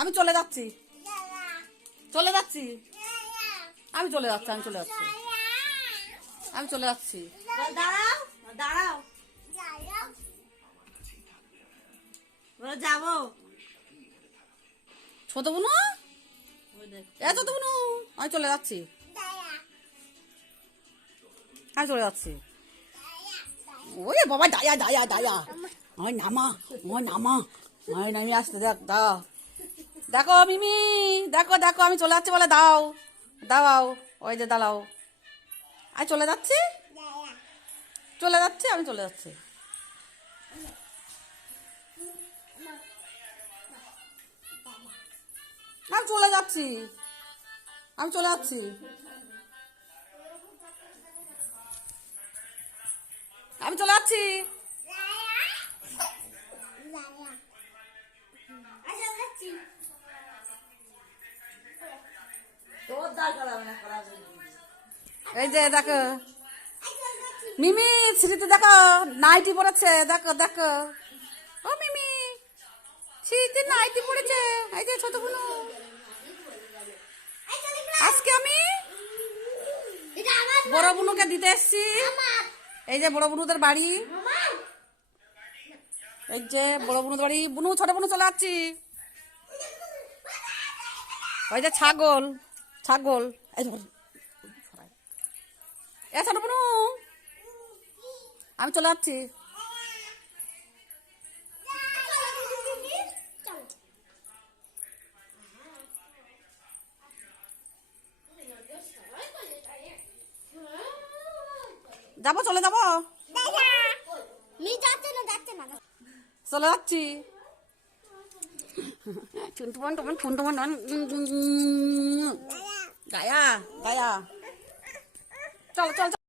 আমি চলে যাচ্ছি, চলে যাচ্ছি, আমি চলে যাচ্ছি, আমি চলে যাচ্ছি, আমি চলে যাচ্ছি। দাঁড়াও দাঁড়াও, যাবো। ছোট বুনু, ছোট বুনু, আমি চলে যাচ্ছি, আমি চলে যাচ্ছি। ওরে বাবা, দায়া দায়া দায়া, ওই নামা, ওই নামা, ওই নামি আসতে দেখ, দাও দেখো মিমি, দেখো দেখো আমি চলে যাচ্ছি বলে দাও, দাও, ওই যে দাঁড়াও, আমি চলে যাচ্ছি, চলে যাচ্ছি, আমি চলে যাচ্ছি। আমি চলে যাচ্ছি, আমি চলে যাচ্ছি, আমি চলে যাচ্ছি। এই যে দেখো মিমি, স্মৃতি দেখো নাইটি পড়েছে, দেখো দেখো, ও মিমি স্মৃতি নাইটি পড়েছে। এই যে ছোট বুনু, আজকে আমি বড় বুনুকে দিতে এসছি। এই যে বড় বুনুদের বাড়ি, এই যে বড় বুনুদের বাড়ি। বুনু, ছোট বুনু চলে যাচ্ছি। ওই যে ছাগল, ছাগল, এ ছোট বুনু, আমি চলে যাচ্ছি। যাবো, চলে যাবো, চলে যাচ্ছি। গায়া গায়া, চল চল।